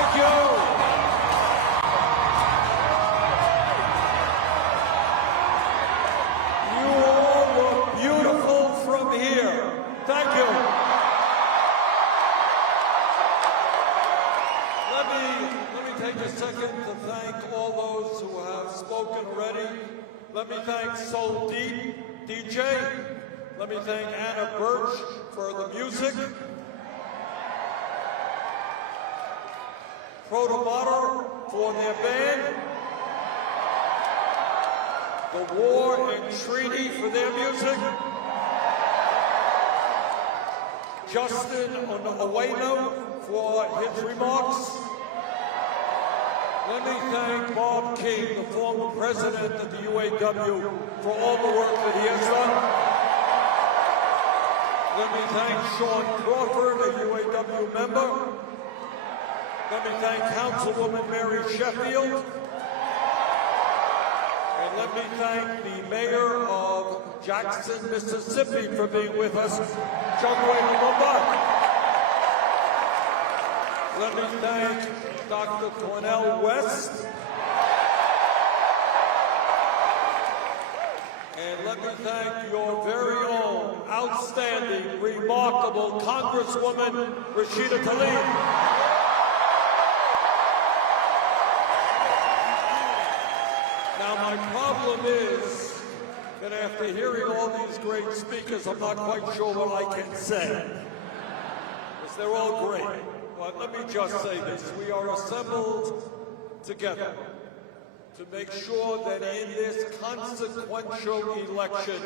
Thank you. You all look beautiful from here. Thank you. Let me take a second to thank all those who have spoken already. Let me thank Soul Deep, DJ. Let me thank Anna Birch for the music. Protomotor for their band. The War and Treaty for their music. Justin Oweno for his remarks. Let me thank Bob King, the former president of the UAW, for all the work that he has done. Let me thank Sean Crawford, a UAW member. Let me thank Councilwoman Mary Sheffield. And let me thank the mayor of Jackson, Mississippi for being with us, Chungway Lumumba. Let me thank Dr. Cornel West. And let me thank your very own outstanding, remarkable Congresswoman, Rashida Tlaib. Now, my problem is that after hearing all these great speakers, I'm not quite sure what I can say, because they're all great. But let me just say this. We are assembled together to make sure that in this consequential election,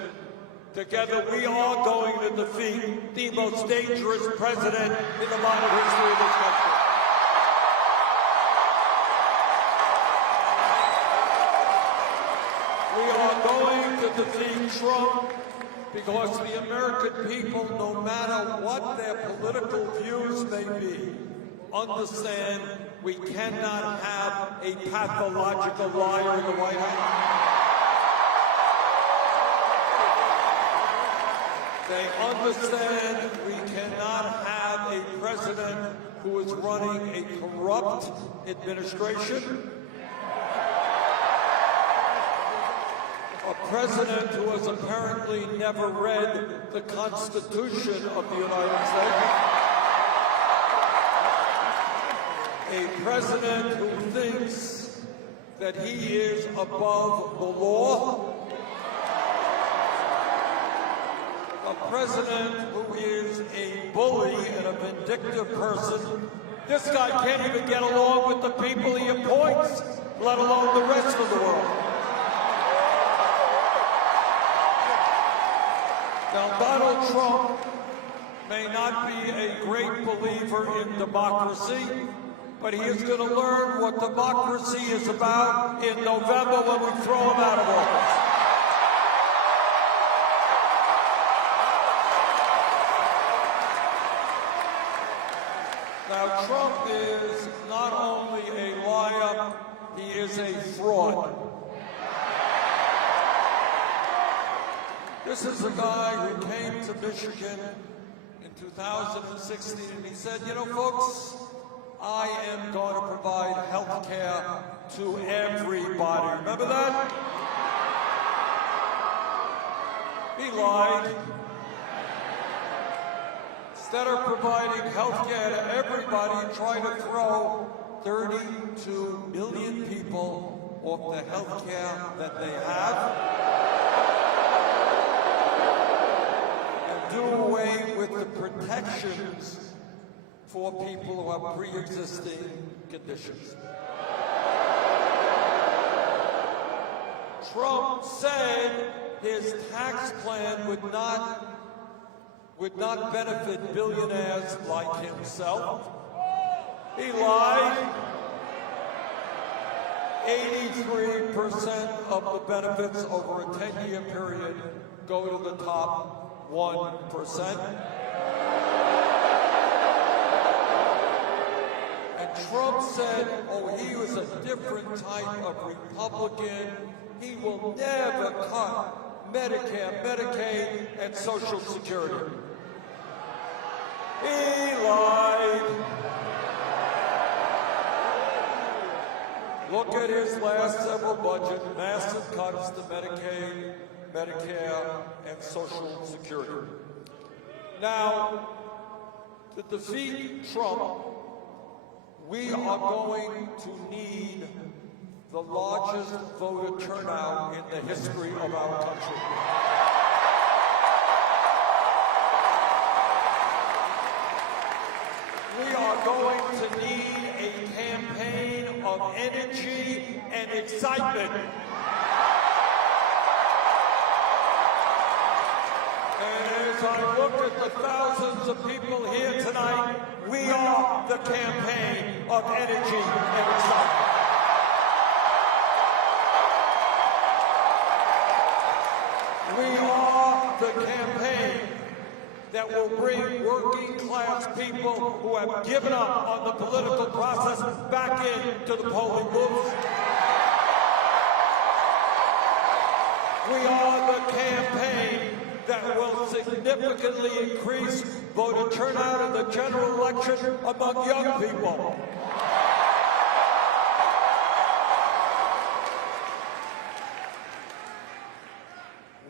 together we are going to defeat the most dangerous president in the modern history of this country. We are going to defeat Trump because the American people, no matter what their political views may be, understand we cannot have a pathological liar in the White House. They understand we cannot have a president who is running a corrupt administration, a president who has apparently never read the Constitution of the United States, a president who thinks that he is above the law, a president who is a bully and a vindictive person. This guy can't even get along with the people he appoints, let alone the rest of the world. Now, Donald Trump may not be a great believer in democracy, but he is going to learn what democracy is about in November when we throw him out of office. Now, Trump is not only a liar, he is a fraud. This is a guy who came to Michigan in 2016 and he said, you know, folks, I am going to provide health care to everybody. Remember that? He lied. Instead of providing health care to everybody, he tried to throw 32 million people off the health care that they have and do away with the protections for people who have pre-existing conditions. Trump said his tax plan would not benefit billionaires like himself. He lied. 83% of the benefits over a 10-year period go to the top 1%. Trump said, oh, he was a different type of Republican. He will never cut Medicare, Medicaid, and Social Security. He lied. Look at his last several budget, massive cuts to Medicaid, Medicare, and Social Security. Now, to defeat Trump, we are going to need the largest voter turnout in the history of our country. We are going to need a campaign of energy and excitement. And as I look at the thousands of people here tonight, we are the campaign of energy and excitement. We are the campaign that will bring working class people who have given up on the political process back into the polling booths. We are the campaign that will significantly increase voter turnout in the general election among young people.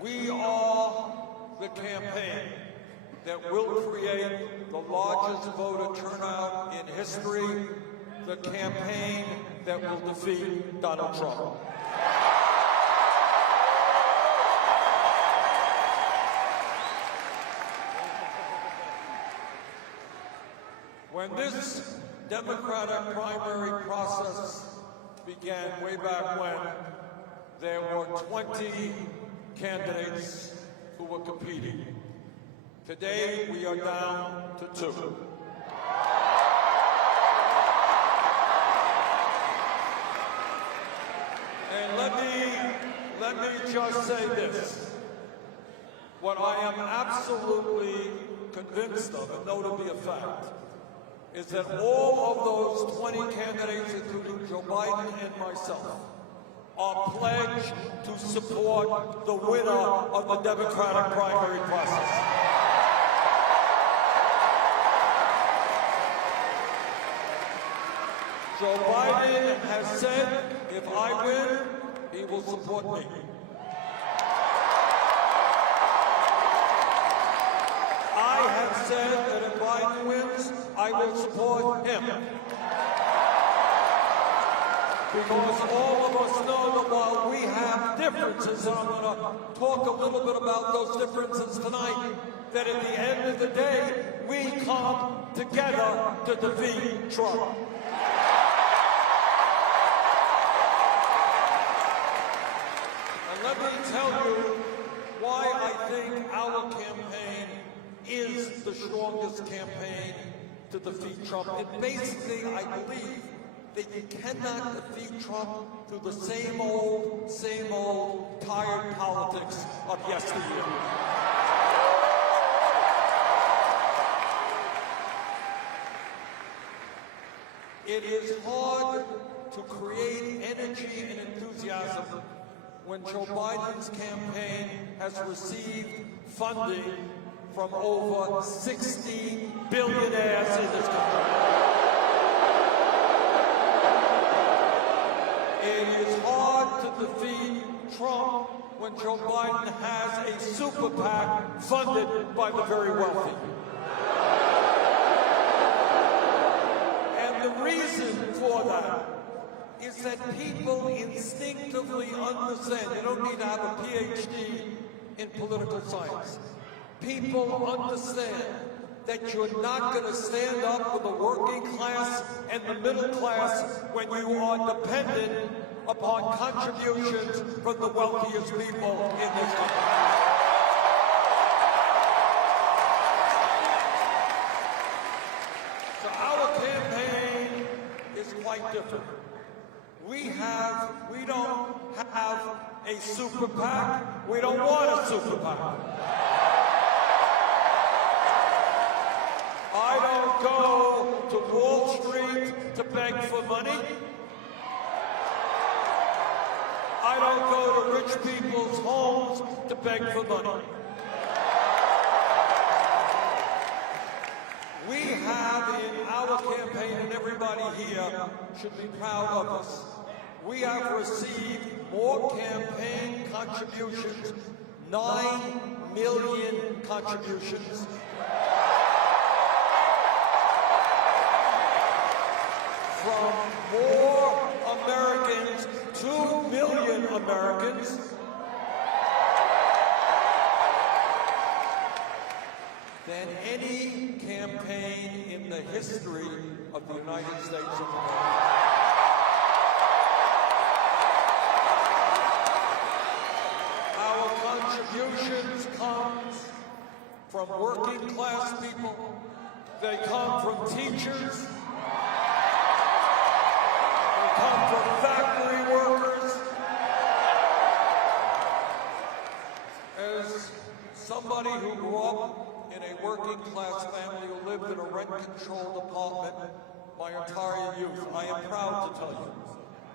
We are the campaign that will create the largest voter turnout in history, the campaign that will defeat Donald Trump. When this Democratic primary process began way back when, there were 20 candidates who were competing. Today, we are down to 2. And let me just say this. What I am absolutely convinced of, and know to be a fact, is that all of those 20 candidates, including Joe Biden and myself, are pledged to support the winner of the Democratic primary process. Joe Biden has said, if I win, he will support me. I have said that if Biden wins, I will support him. Because all of us know that while we have differences, and I'm going to talk a little bit about those differences tonight, that at the end of the day, we come together to defeat Trump. And let me tell you why I think our campaign is the strongest campaign to defeat Trump. And basically, I believe that you cannot defeat Trump through the same old, tired politics of yesteryear. It is hard to create energy and enthusiasm when Joe Biden's campaign has received funding from over 60 billionaires in this country. It is hard to defeat Trump when Joe Biden has a super PAC funded by the very wealthy. And the reason for that is that people instinctively understand. You don't need to have a PhD in political science. People understand that you're not going to stand up for the working class and the middle class when you are dependent upon contributions from the wealthiest people in this country. So our campaign is quite different. We don't have a super PAC. We don't want a super PAC. I don't go to Wall Street to beg for money. I don't go to rich people's homes to beg for money. We have in our campaign, and everybody here should be proud of us, we have received more campaign contributions, 9 million contributions, from more Americans, 2 million Americans, than any campaign in the history of the United States of America. Our contributions come from working class people. They come from teachers. They come from factory workers. As somebody who grew up in a working class family who lived in a rent-controlled apartment my entire youth, I am proud to tell you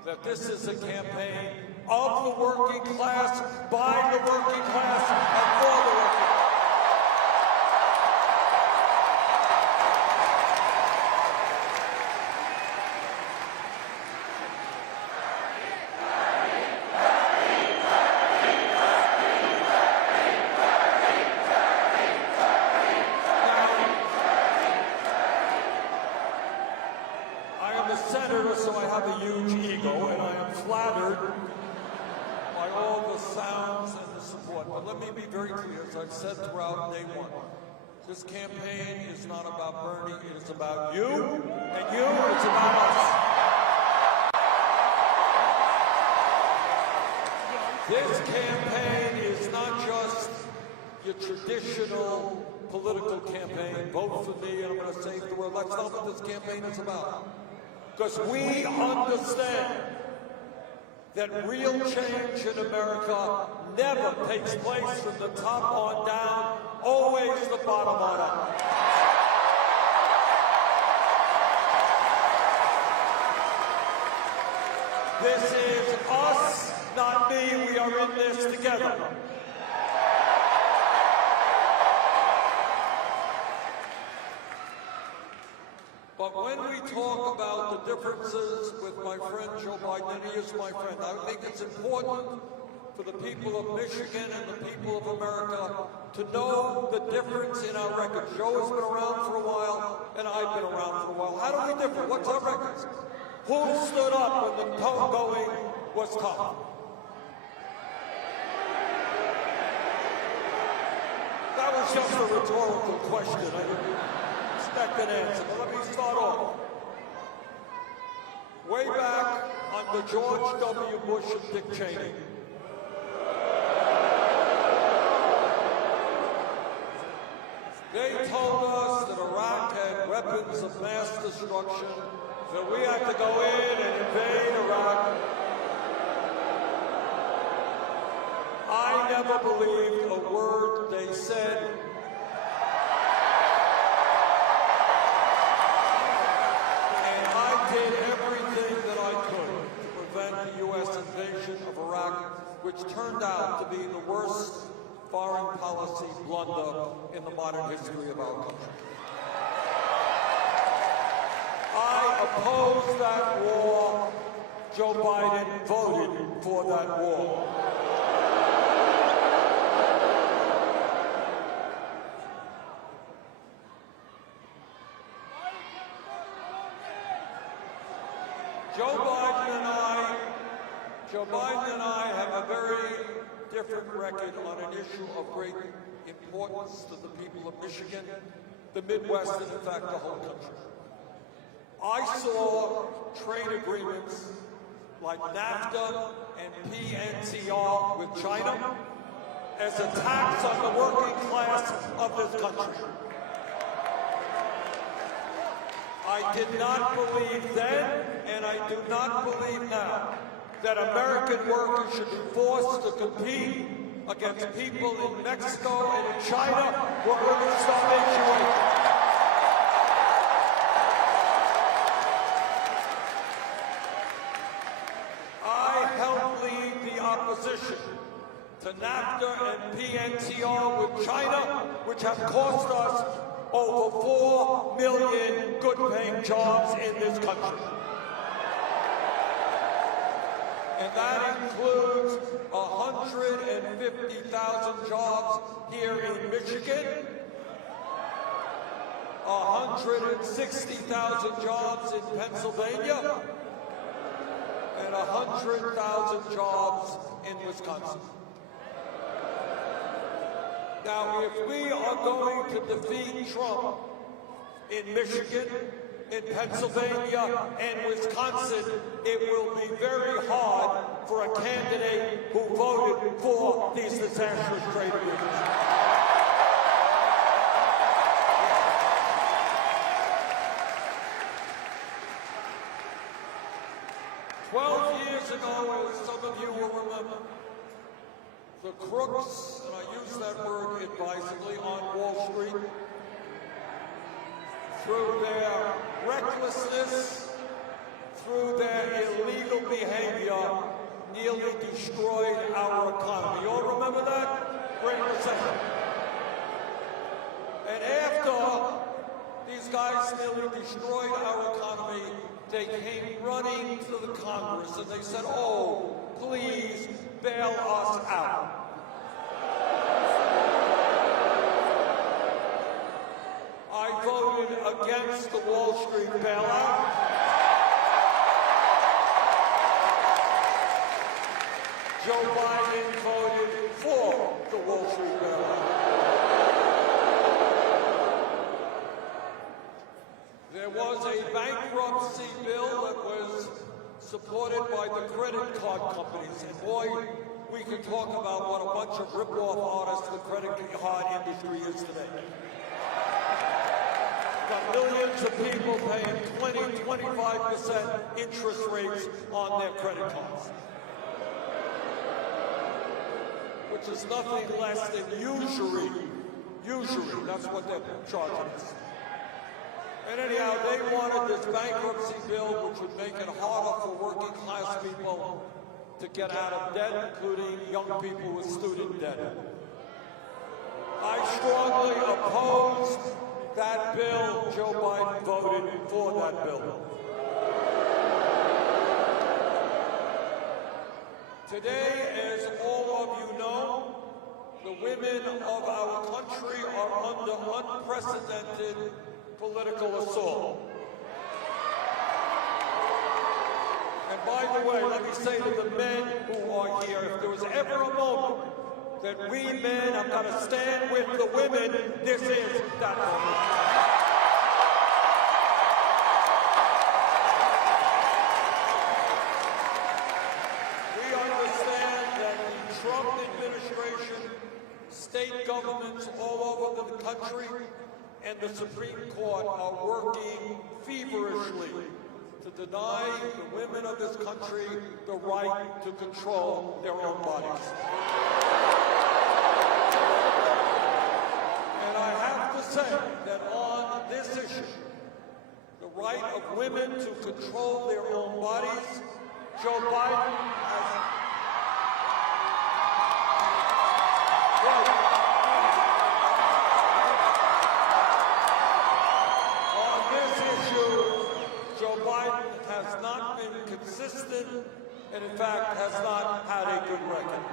that this is a campaign of the working class, by the working class, and for the working class. Senator, so I have a huge ego, and I am flattered by all the sounds and the support. But let me be very clear, as I've said throughout day one, this campaign is not about Bernie, it is about you, and you, it's about us. This campaign is not just your traditional political campaign, vote for me, and I'm going to save the world. That's not what this campaign is about. Because we understand that real change in America never takes place from the top on down, always the bottom on up. This is us, not me. We are in this together. But when we talk about the differences with my friend Joe Biden, and he is my friend, I think it's important for the people of Michigan and the people of America to know the difference in our records. Joe has been around for a while, and I've been around for a while. How do we differ? What's our records? Who stood up when the tone going was tough? That was just a rhetorical question. I didn't expect an answer, but let me start off. Way back under George W. Bush and Dick Cheney, they told us that Iraq had weapons of mass destruction, that we had to go in and invade Iraq. I never believed a word they said. Invasion of Iraq, which turned out to be the worst foreign policy blunder in the modern history of our country. I opposed that war. Joe Biden voted for that war. Joe Biden and I have a very different record on an issue of great importance to the people of Michigan, the Midwest, and in fact the whole country. I saw trade agreements like NAFTA and PNTR with China as attacks on the working class of this country. I did not believe then, and I do not believe now, that American workers should be forced to compete against people in Mexico and in China who are going to starvation rate. I helped lead the opposition to NAFTA and PNTR with China, which have cost us over 4 million good-paying jobs in this country. And that includes 150,000 jobs here in Michigan, 160,000 jobs in Pennsylvania, and 100,000 jobs in Wisconsin. Now, if we are going to defeat Trump in Michigan, in Pennsylvania, and Wisconsin, it will be very hard for a candidate who voted for these disastrous trade agreements. 12 years ago, as some of you will remember, the crooks, and I use that word advisedly, on Wall Street, through their recklessness, through their illegal behavior, nearly destroyed our economy. You all remember that? Great Recession. And after these guys nearly destroyed our economy, they came running to the Congress and they said, oh, please bail us out. I voted against the Wall Street bailout. Joe Biden voted for the Wall Street bailout. There was a bankruptcy bill that was supported by the credit card companies. And boy, we can talk about what a bunch of rip-off artists the credit card industry is today. Got millions of people paying 20, 25% interest rates on their credit cards, which is nothing less than usury. Usury, that's what they're charging us. And anyhow, they wanted this bankruptcy bill, which would make it harder for working class people to get out of debt, including young people with student debt. I strongly opposed that bill. Joe Biden voted for that bill. Today, as all of you know, the women of our country are under unprecedented political assault. And by the way, let me say to the men who are here, if there was ever a moment that we men are going to stand with the women, this is that moment. We understand that the Trump administration, state governments all over the country, and the Supreme Court are working feverishly to deny the women of this country the right to control their own bodies. And I have to say that on this issue, the right of women to control their own bodies, Joe Biden has... has not been consistent and, in fact, has not had a good record.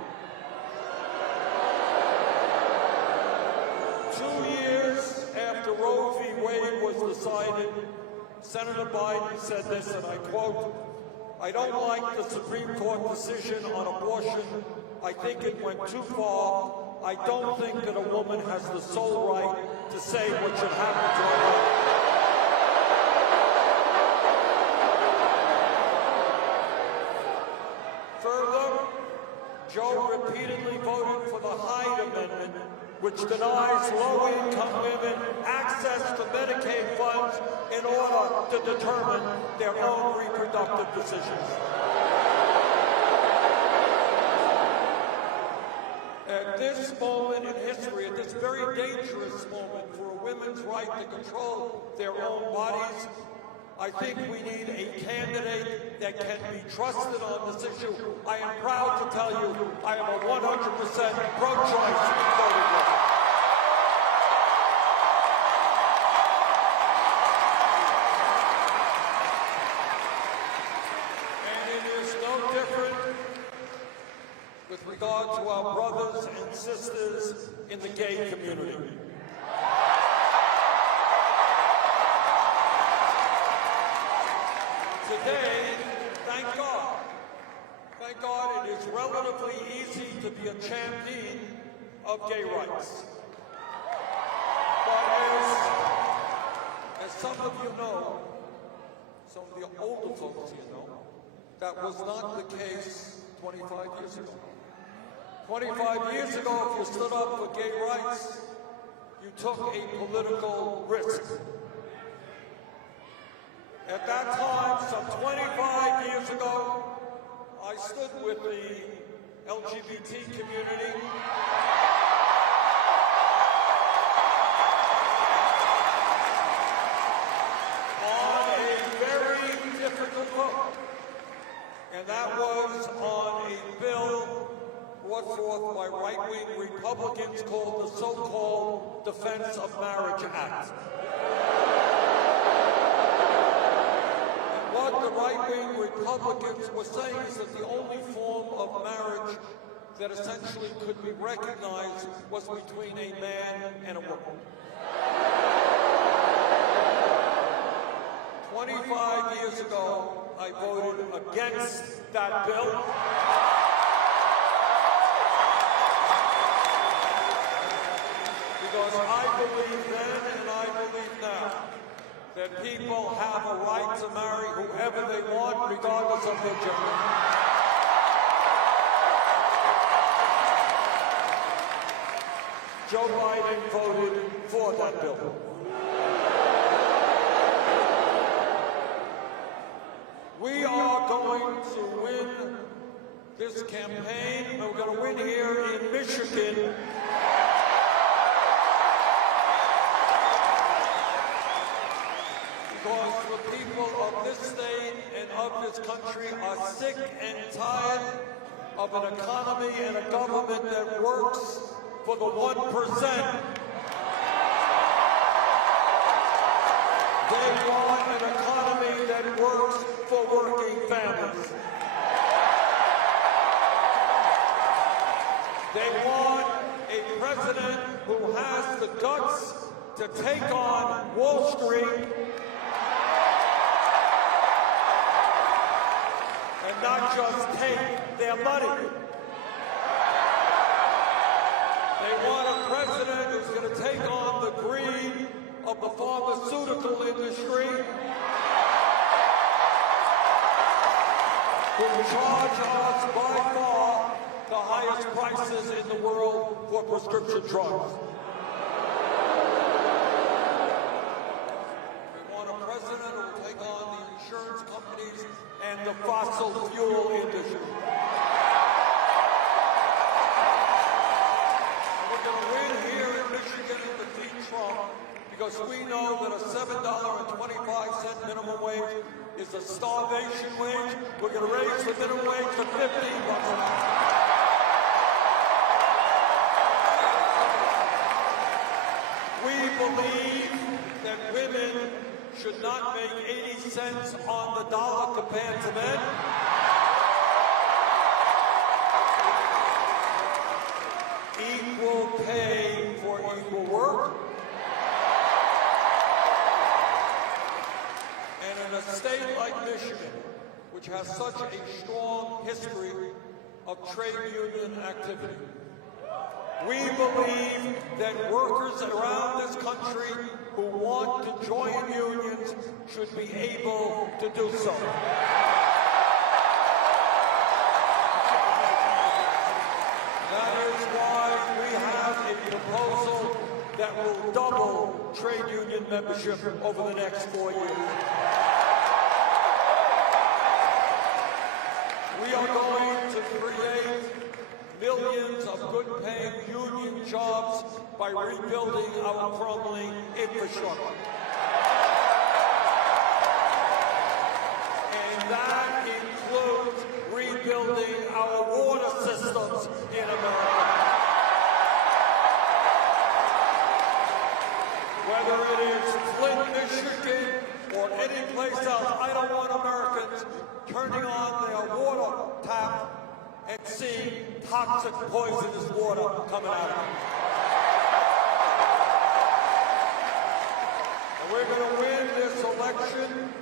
2 years after Roe v. Wade was decided, Senator Biden said this, and I quote, "I don't like the Supreme Court decision on abortion. I think it went too far. I don't think that a woman has the sole right to say what should happen to her body." Further, Joe repeatedly voted for the Hyde Amendment, which denies low-income women access to Medicaid funds in order to determine their own reproductive decisions. At this moment in history, at this very dangerous moment for a women's right to control their own bodies, I think we need a candidate that can be trusted on this issue. I am proud to tell you I am a 100% pro-choice voting woman. And it is no different regard to our brothers and sisters in the gay community. Today, thank God it is relatively easy to be a champion of gay rights. But as some of you know, some of the older folks here know, that was not the case 25 years ago. 25 years ago, if you stood up for gay rights, you took a political risk. At that time, some 25 years ago, I stood with the LGBT community on a very difficult vote, and that was on a bill brought forth by right-wing Republicans called the so-called Defense of Marriage Act. What the right-wing Republicans were saying is that the only form of marriage that essentially could be recognized was between a man and a woman. 25 years ago, I voted against that bill. Because I believe then and I believe now that people have a right to marry whoever they want, regardless of their gender. Joe Biden voted for that bill. We are going to win this campaign, and we're going to win here in Michigan. Because the people of this state and of this country are sick and tired of an economy and a government that works for the 1%. They want an economy that works for working families. They want a president who has the guts to take on Wall Street and not just take their money. They want a president who's going to take on the greed of the pharmaceutical industry, who charge us by far the highest prices in the world for prescription drugs. We want a president who will take on the insurance companies and the fossil fuel industry. And we're going to win here in Michigan and defeat Trump because we know that a $7.25 minimum wage is a starvation wage. We're going to raise the minimum wage to $15 an hour. We believe that women should not make 80 cents on the dollar compared to men. Equal pay for equal work. And in a state like Michigan, which has such a strong history of trade union activity, we believe that workers around this country who want to join unions should be able to do so. That is why we have a proposal that will double trade union membership over the next 4 years. We are going to create millions of good-paying union jobs by rebuilding our crumbling infrastructure. And that includes rebuilding our water systems in America. Whether it is Flint, Michigan, or any place else, I don't want Americans turning on their water tap and seeing toxic, poisonous water coming out of it. And we're going to win this election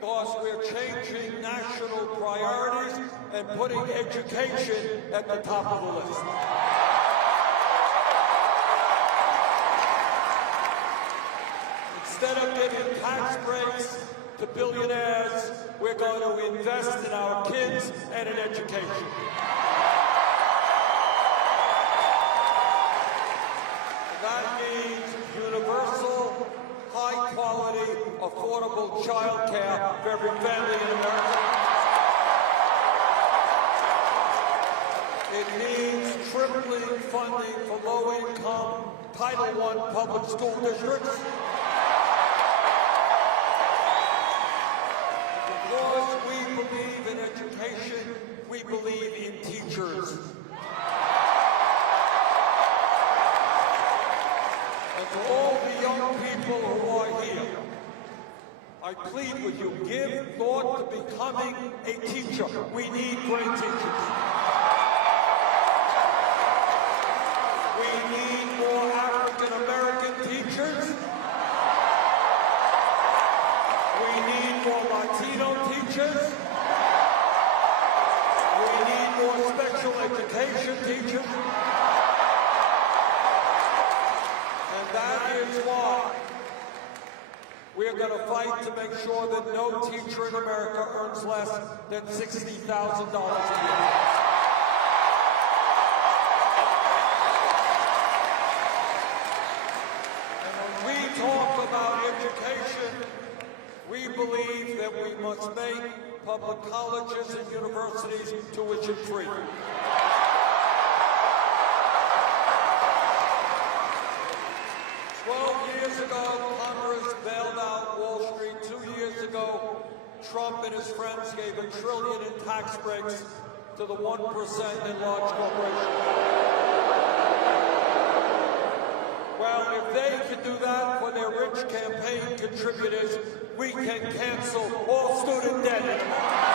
because we're changing national priorities and putting education at the top of the list. Instead of giving tax breaks to billionaires, we're going to invest in our kids and in education. That means universal, high-quality, affordable child care for every family in America. It means tripling funding for low-income Title I public school districts. Because we believe in education, we believe in teachers. And to all the young people who are here, I plead with you, give thought to becoming a teacher. We need great teachers. We need more African-American teachers. We need more Latino teachers. We need more special education teachers. And that is why we're going to fight to make sure that no teacher in America earns less than $60,000 a year. And when we talk about education, we believe that we must make public colleges and universities tuition-free. 12 years ago, Congress bailed out Wall Street. 2 years ago, Trump and his friends gave $1 trillion in tax breaks to the 1% in large corporations. Well, if they can do that for their rich campaign contributors, we can cancel all student debt in America.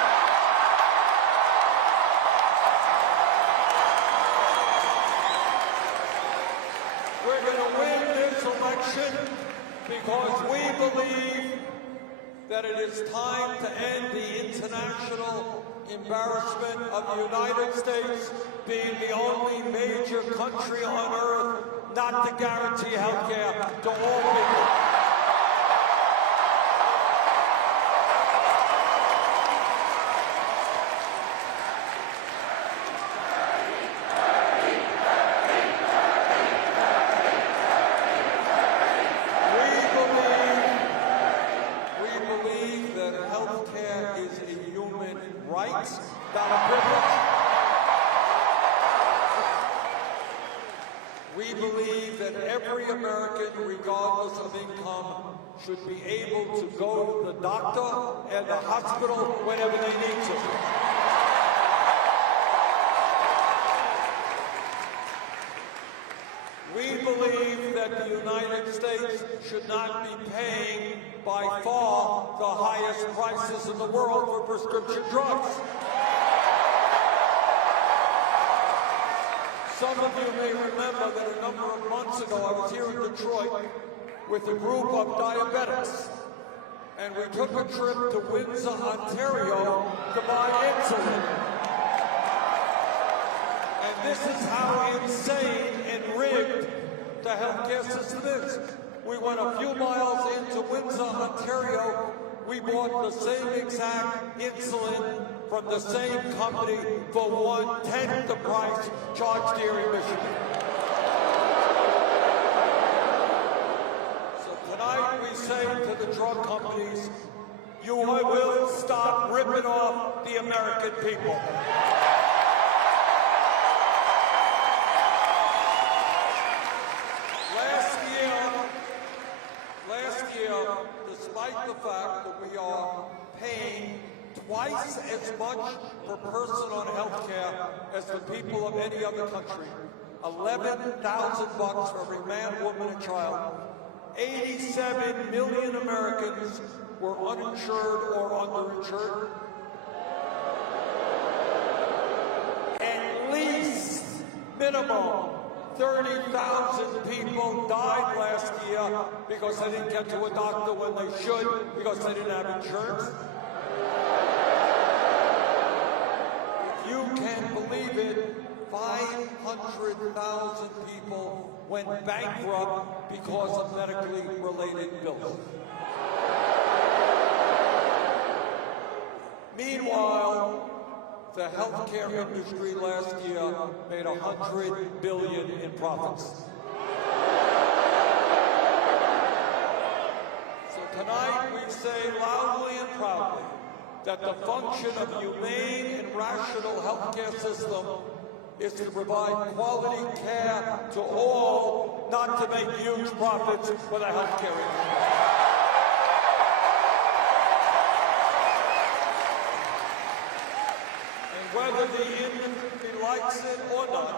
We're going to win this election because we believe that it is time to end the international embarrassment of the United States being the only major country on earth not to guarantee health care to all people. Not a privilege. We believe that every American, regardless of income, should be able to go to the doctor and the hospital whenever they need to. We believe that the United States should not be paying by far the highest prices in the world for prescription drugs. Some of you may remember that a number of months ago I was here in Detroit with a group of diabetics, and we took a trip to Windsor, Ontario to buy insulin. And this is how insane and rigged the healthcare system is. We went a few miles into Windsor, Ontario. We bought the same exact insulin from the same company for 1/10 the price charged here in Michigan. So tonight we say to the drug companies, you will stop ripping off the American people. Last year, despite the fact that we are paying twice as much per person on health care as the people of any other country, $11,000 for every man, woman, and child, 87 million Americans were uninsured or underinsured. minimum 30,000 people died last year because they didn't get to a doctor when they should, because they didn't have insurance. If you can believe it, 500,000 people went bankrupt because of medically related bills. Meanwhile, the healthcare industry last year made $100 billion in profits. So tonight we say loudly and proudly that the function of a humane and rational healthcare system is to provide quality care to all, not to make huge profits for the healthcare industry. Whether the industry likes it or not,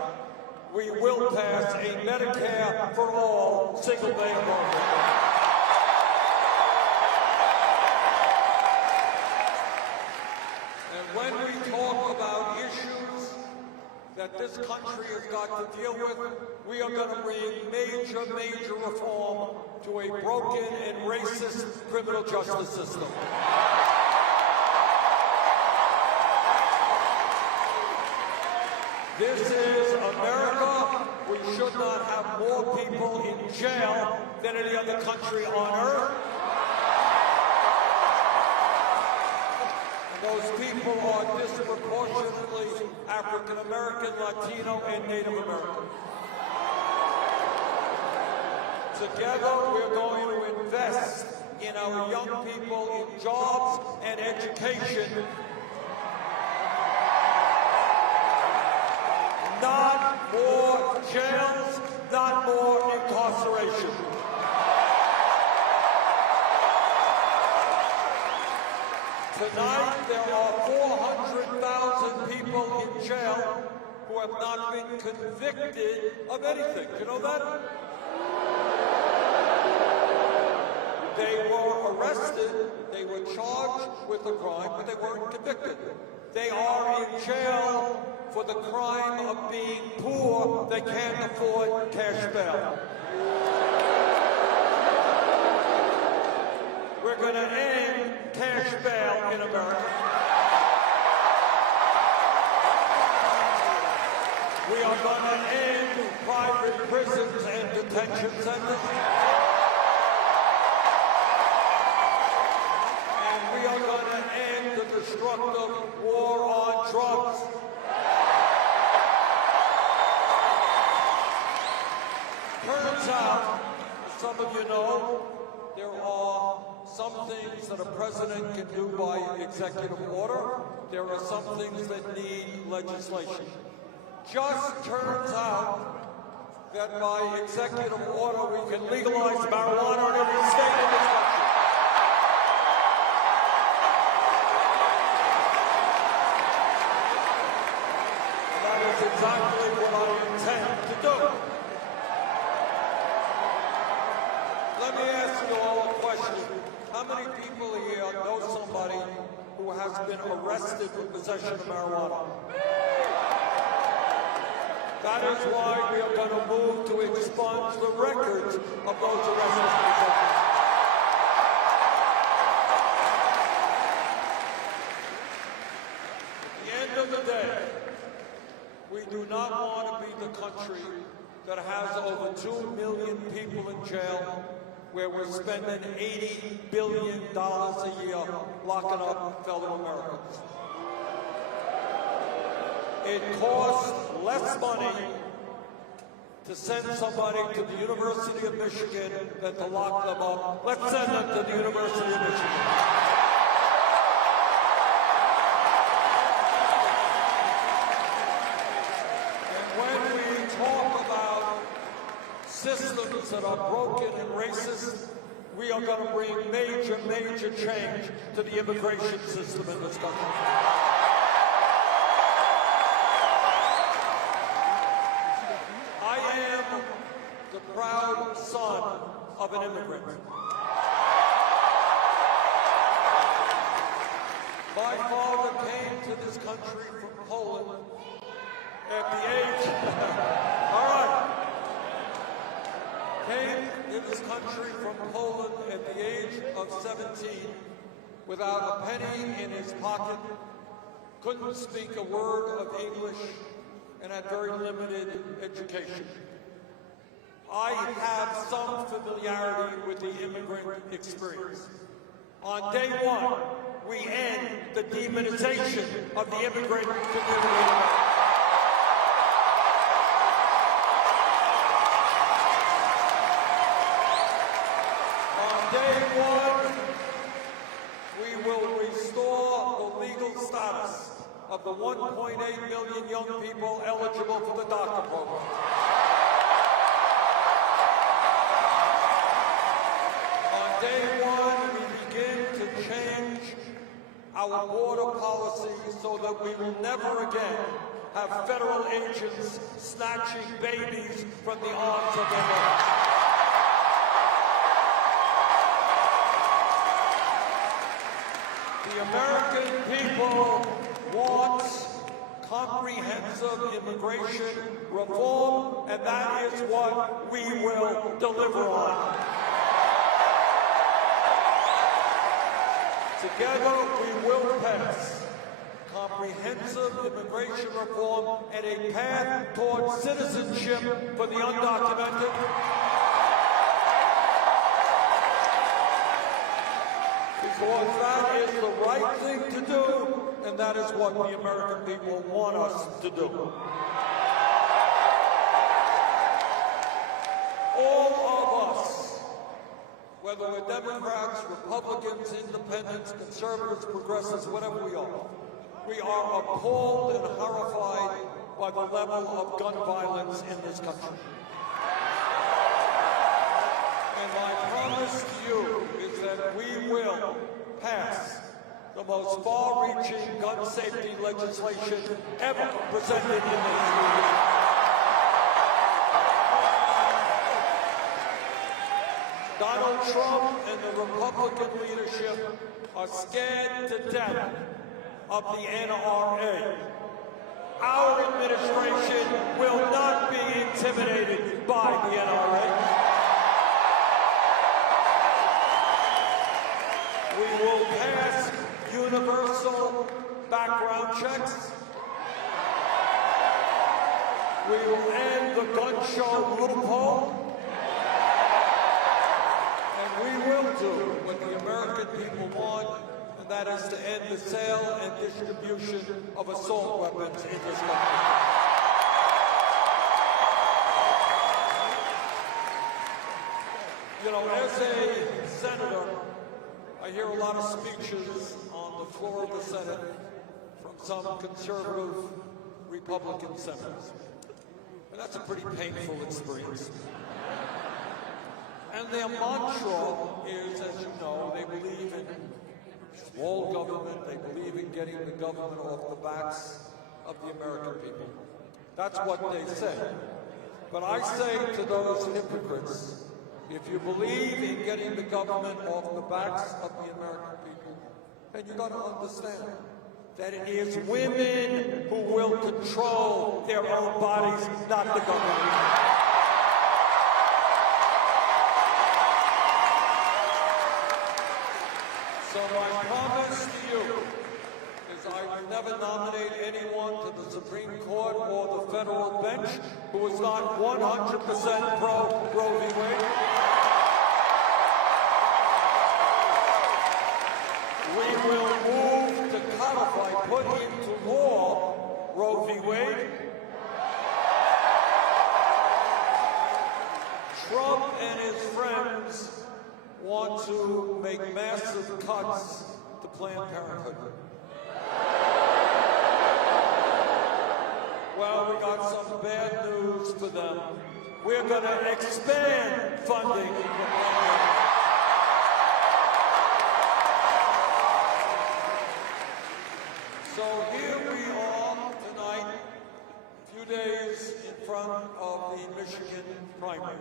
we will pass a Medicare for all single-payer program. And when we talk about issues that this country has got to deal with, we are going to bring major reform to a broken and racist criminal justice system. This is America. We should not have more people in jail than any other country on earth. And those people are disproportionately African American, Latino, and Native American. Together, we're going to invest in our young people in jobs and education. Not more jails, not more incarceration. Tonight, there are 400,000 people in jail who have not been convicted of anything. You know that? They were arrested, they were charged with a crime, but they weren't convicted. They are in jail for the crime of being poor. They can't afford cash bail. We're going to end cash bail in America. We are going to end private prisons and detention centers. And we are going to end the destructive war on drugs. Turns out, as some of you know, there are some things that a president can do by executive order. There are some things that need legislation. Just turns out that by executive order we can legalize marijuana in every state in this country. And that is exactly what I intend to do. Let me ask you all a question. How many people here know somebody who has been arrested for possession of marijuana? That is why we are going to move to expunge the records of those arrested for possession. At the end of the day, we do not want to be the country that has over 2 million people in jail, where we're spending $80 billion a year locking up fellow Americans. It costs less money to send somebody to the University of Michigan than to lock them up. Let's send them to the University of Michigan. And when we talk about systems that are broken and racist, we are going to bring major change to the immigration system in this country. I am the proud son of an immigrant. My father came to this country from Poland At the age, all right, came in this country from Poland at the age of 17 without a penny in his pocket, couldn't speak a word of English, and had very limited education. I have some familiarity with the immigrant experience. On day one, we end the demonization of the immigrant community. Day one, we will restore the legal status of the 1.8 million young people eligible for the DACA program. On day one, we begin to change our border policy so that we will never again have federal agents snatching babies from the arms of their mothers. The American people want comprehensive immigration reform, and that is what we will deliver on. Together, we will pass comprehensive immigration reform and a path toward citizenship for the undocumented. Because that is the right thing to do, and that is what the American people want us to do. All of us, whether we're Democrats, Republicans, Independents, Conservatives, Progressives, whatever we are appalled and horrified by the level of gun violence in this country. And my promise to you is that we will pass the most far-reaching gun safety legislation ever presented in the history. Donald Trump and the Republican leadership are scared to death of the NRA. Our administration will not be intimidated by the NRA. We will pass universal background checks. We will end the gun show loophole. And we will do what the American people want, and that is to end the sale and distribution of assault weapons in this country. You know, as a senator, I hear a lot of speeches on the floor of the Senate from some conservative Republican senators. And that's a pretty painful experience. And their mantra is, as you know, they believe in small government, they believe in getting the government off the backs of the American people. That's what they say. But I say to those hypocrites, if you believe in getting the government off the backs of the American people, then you've got to understand that it is women who will control their own bodies, not the government. So my promise to you is I will never nominate anyone to the Supreme Court or the federal bench who is not 100% pro Roe v. Wade. We will move to codify, put into law, Roe v. Wade. Trump and his friends want to make massive cuts to Planned Parenthood. Well, we got some bad news for them. We're going to expand funding for Planned Parenthood. So here we are tonight, a few days in front of the Michigan primary.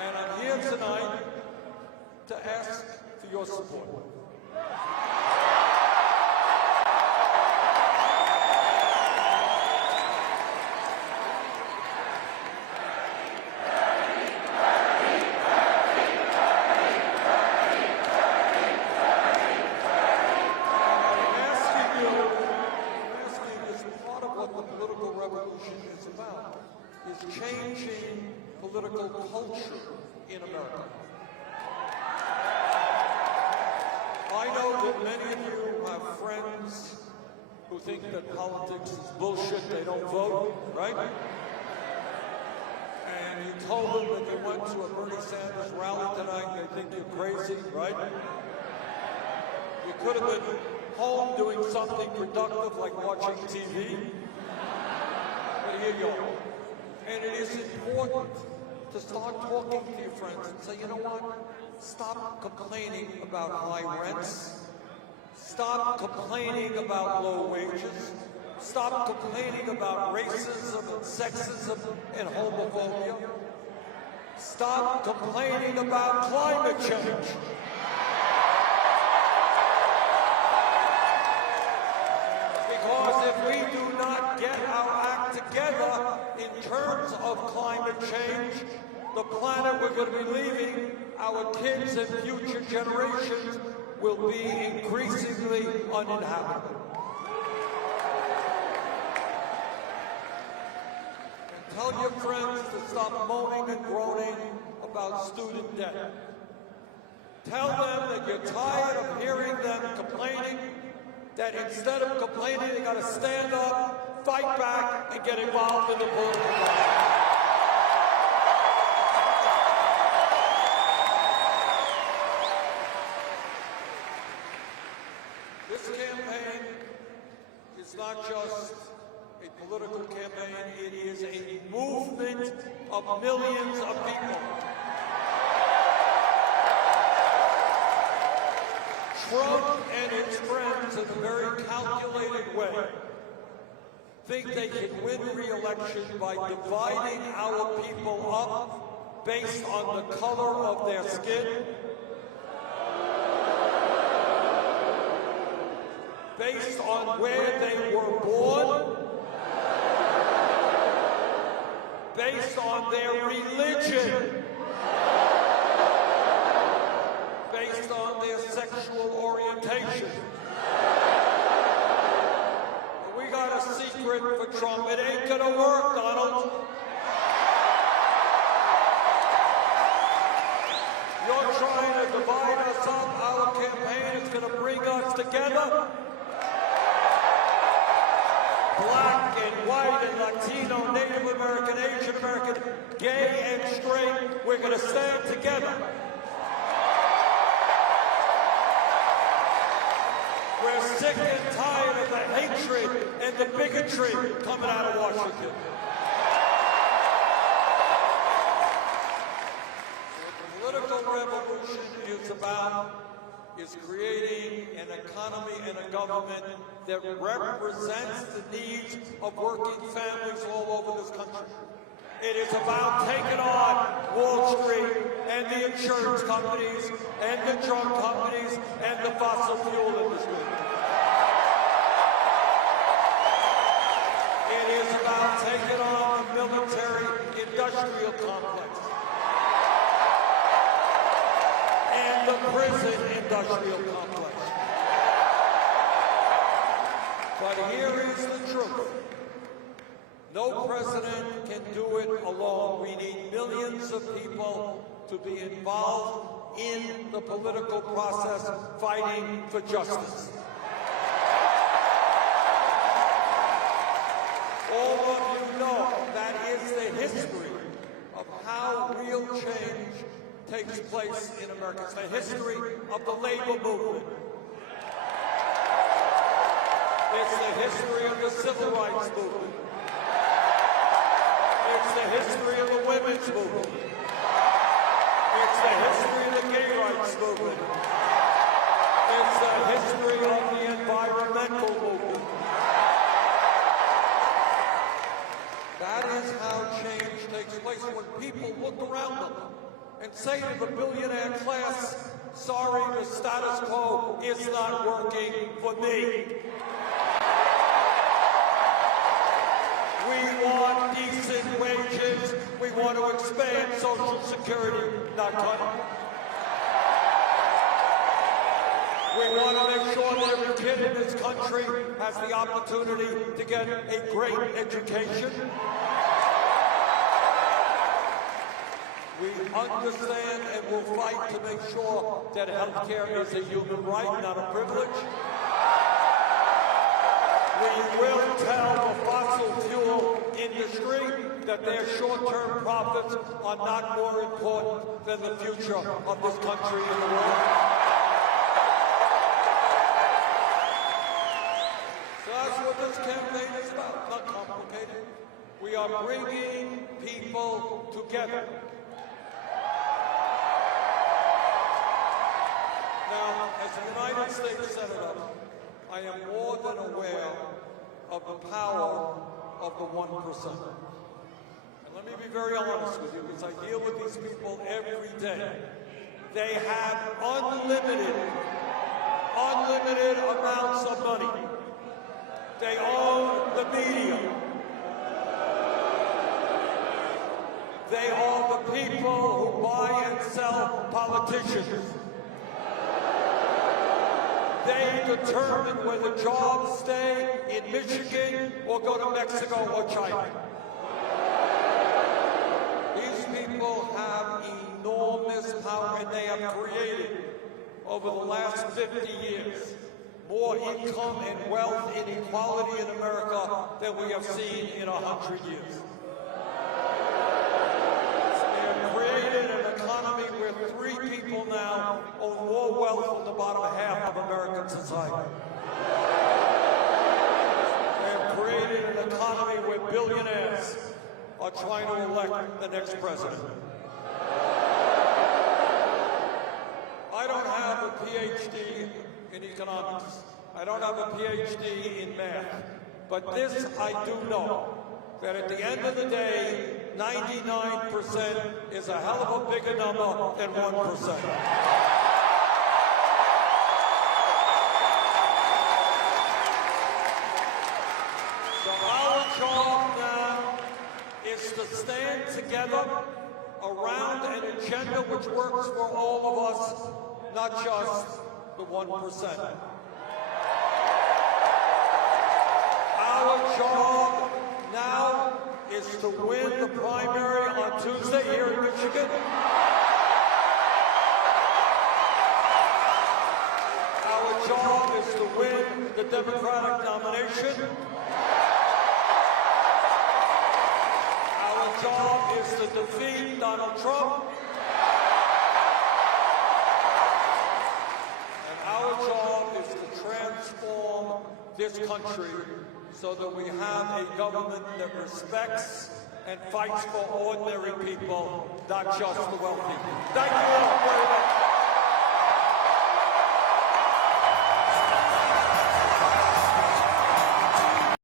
And I'm here tonight to ask for your support. that many of you have friends who think that politics is bullshit, they don't vote, right? And you told them that they went to a Bernie Sanders rally tonight, they think you're crazy, right? You could have been home doing something productive like watching TV. But here you are. And it is important to start talking to your friends and say, you know what? Stop complaining about high rents. Stop complaining about low wages. Stop complaining about racism and sexism and homophobia. Stop complaining about climate change. Because if we do not get our act together in terms of climate change, the planet we're going to be leaving, our kids and future generations will be increasingly uninhabitable. And tell your friends to stop moaning and groaning about student debt. Tell them that you're tired of hearing them complaining, that instead of complaining, they got to stand up, fight back, and get involved in the political process. This campaign is not just a political campaign, it is a movement of millions of people. Trump and his friends, in a very calculated way, think they can win re-election by dividing our people up based on the color of their skin, based on where they were born, based on their religion, based on their sexual orientation. We got a secret for Trump. It ain't gonna work, Donald. You're trying to divide us up. Our campaign is gonna bring us together. Black and white and Latino, Native American, Asian American, gay and straight, we're going to stand together. We're sick and tired of the hatred and the bigotry coming out of Washington. What the political revolution is about is creating an economy and a government that represents the needs of working families all over this country. It is about taking on Wall Street and the insurance companies and the drug companies and the fossil fuel industry. It is about taking on the military-industrial complex and the prison industrial complex. But here is the truth. No president can do it alone. We need millions of people to be involved in the political process fighting for justice. All of you know that is the history of how real change takes place in America. It's the history of the labor movement. It's the history of the civil rights movement. It's the history of the women's movement. It's the history of the gay rights movement. It's the history of the environmental movement. That is how change takes place, when people look around them and say to the billionaire class, sorry, the status quo is not working for me. We want decent wages. We want to expand Social Security, not cut it. We want to make sure that every kid in this country has the opportunity to get a great education. We understand and will fight to make sure that health care is a human right, not a privilege. We will tell the fossil fuel industry that their short-term profits are not more important than the future of this country and the world. So that's what this campaign is about, not complicated. We are bringing people together. Now, as a United States Senator, I am more than aware of the power of the 1%. And let me be very honest with you, because I deal with these people every day. They have unlimited amounts of money. They own the media. They are the people who buy and sell politicians. They determine whether jobs stay in Michigan or go to Mexico or China. These people have enormous power, and they have created, over the last 50 years, more income and wealth inequality in America than we have seen in 100 years. Created an economy where 3 people now own more wealth than the bottom half of American society. They have created an economy where billionaires are trying to elect the next president. I don't have a PhD in economics. I don't have a PhD in math. But this I do know, that at the end of the day, 99% is a hell of a bigger number than 1%. So our job now is to stand together around an agenda which works for all of us, not just the 1%. Our job now is to win the primary on Tuesday here in Michigan. Our job is to win the Democratic nomination. Our job is to defeat Donald Trump. And our job is to transform this country so that we have a government that respects and fights for ordinary people, not just the wealthy. Thank you all very much.